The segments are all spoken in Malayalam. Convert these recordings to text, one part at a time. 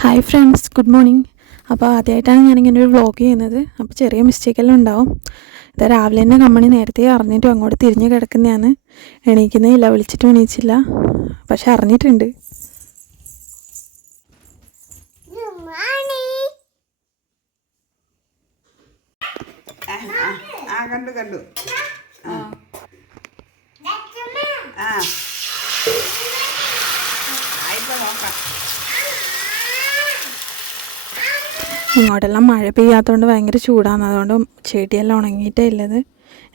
Hi friends, good morning. അപ്പോൾ ആദ്യമായിട്ടാണ് ഞാനിങ്ങനെ ഒരു വ്ളോഗ് ചെയ്യുന്നത്. അപ്പോൾ ചെറിയ മിസ്റ്റേക്കെല്ലാം ഉണ്ടാവും. ഇത് രാവിലെ തന്നെ കമ്പനി നേരത്തെ അറിഞ്ഞിട്ടും അങ്ങോട്ട് തിരിഞ്ഞ് കിടക്കുന്നതാണ്. എണീക്കുന്നില്ല, വിളിച്ചിട്ടും എണീച്ചില്ല, പക്ഷെ അറിഞ്ഞിട്ടുണ്ട്. കണ്ടു കണ്ടു നോക്കാം. ഇങ്ങോട്ടെല്ലാം മഴ പെയ്യാത്തതുകൊണ്ട് ഭയങ്കര ചൂടാണ്. അതുകൊണ്ട് ചെടിയെല്ലാം ഉണങ്ങിയിട്ടേ ഉള്ളത്.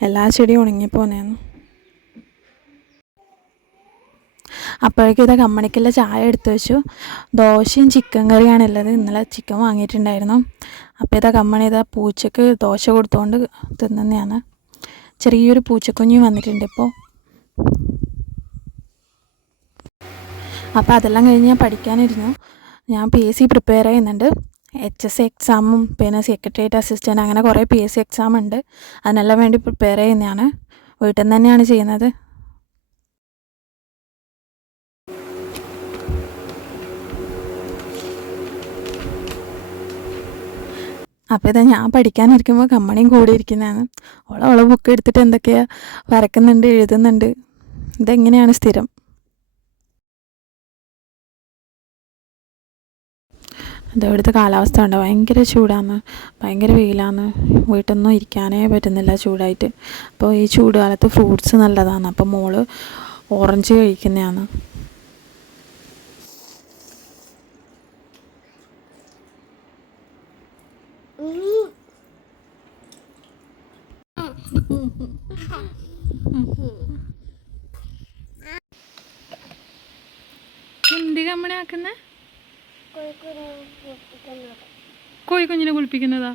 എല്ലാ ചെടിയും ഉണങ്ങിപ്പോന്നേന്ന്. അപ്പോഴേക്കും ഇതാ കമ്മണിക്കുള്ള ചായ എടുത്തു വെച്ചു. ദോശയും ചിക്കൻ കറിയാണ് ഉള്ളത്. ഇന്നലെ ചിക്കൻ വാങ്ങിയിട്ടുണ്ടായിരുന്നു. അപ്പോൾ ഇതാ കമ്മണി ഇതാ പൂച്ചക്ക് ദോശ കൊടുത്തുകൊണ്ട് തിന്നുന്നതാണ്. ചെറിയൊരു പൂച്ചക്കുഞ്ഞ് വന്നിട്ടുണ്ട് ഇപ്പോൾ. അപ്പോൾ അതെല്ലാം കഴിഞ്ഞ് ഞാൻ പഠിക്കാനിരുന്നു. ഞാൻ PSC പ്രിപ്പയർ ചെയ്യുന്നുണ്ട്. HSC എക്സാമും പിന്നെ സെക്രട്ടേറിയറ്റ് അസിസ്റ്റൻറ്റ്, അങ്ങനെ കുറേ PSC എക്സാം ഉണ്ട്. അതിനെല്ലാം വേണ്ടി പ്രിപ്പയർ ചെയ്യുന്നതാണ്. വീട്ടിൽ നിന്ന് തന്നെയാണ് ചെയ്യുന്നത്. അപ്പോൾ ഇതാ ഞാൻ പഠിക്കാനിരിക്കുമ്പോൾ കമ്മണിയും കൂടി ഇരിക്കുന്നതാണ്. ഓളെ ബുക്ക് എടുത്തിട്ട് എന്തൊക്കെയാണ് വരക്കുന്നുണ്ട്, എഴുതുന്നുണ്ട്. ഇതെങ്ങനെയാണ് സ്ഥിരം. ഇവിടുത്തെ കാലാവസ്ഥ ഉണ്ട്, ഭയങ്കര ചൂടാണ്, ഭയങ്കര വെയിലാണ്. വീട്ടിൽ നിന്നും ഇരിക്കാനേ പറ്റുന്നില്ല ചൂടായിട്ട്. അപ്പോൾ ഈ ചൂട് കാലത്ത് ഫ്രൂട്ട്സ് നല്ലതാണ്. അപ്പോൾ മോള് ഓറഞ്ച് കഴിക്കുന്നതാണ്. എന്ത് കമ്മണി ആക്കുന്നേ? കോഴിക്കുഞ്ഞിനെ കുളിപ്പിക്കുന്നതാ?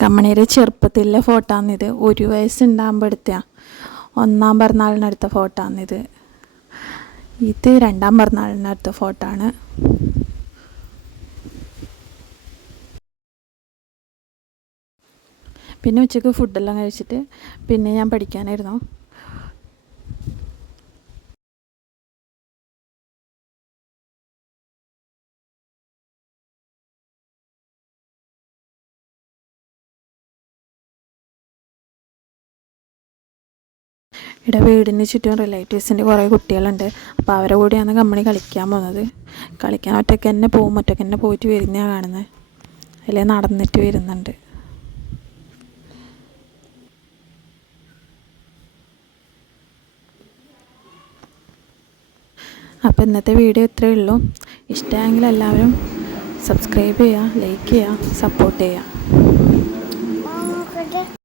കമ്മണിയുടെ ചെറുപ്പത്തിലെ ഫോട്ടോ ആണിത്. 1 വയസ്സുണ്ടാകുമ്പോൾ എടുത്ത 1ാം പിറന്നാളിനെടുത്ത ഫോട്ടോ ആണിത്. ഇത് 2ാം പിറന്നാളിനെടുത്ത ഫോട്ടോ ആണ്. പിന്നെ ഉച്ചയ്ക്ക് ഫുഡെല്ലാം കഴിച്ചിട്ട് പിന്നെ ഞാൻ പഠിക്കാനായിരുന്നു. ഇവിടെ വീടിന് ചുറ്റും റിലേറ്റീവ്സിൻ്റെ കുറേ കുട്ടികളുണ്ട്. അപ്പോൾ അവരെ കൂടെയാണ് കമ്പനി കളിക്കാൻ പോകുന്നത്. കളിക്കാൻ ഒറ്റയ്ക്ക് തന്നെ പോകും, ഒറ്റയ്ക്ക് തന്നെ പോയിട്ട് വരുന്നതാണ് കാണുന്നത്. അതിൽ നടന്നിട്ട് വരുന്നുണ്ട്. അപ്പോൾ ഇന്നത്തെ വീഡിയോ ഇത്രയേ ഉള്ളൂ. ഇഷ്ടമെങ്കിൽ എല്ലാവരും സബ്സ്ക്രൈബ് ചെയ്യുക, ലൈക്ക് ചെയ്യുക, സപ്പോർട്ട് ചെയ്യുക.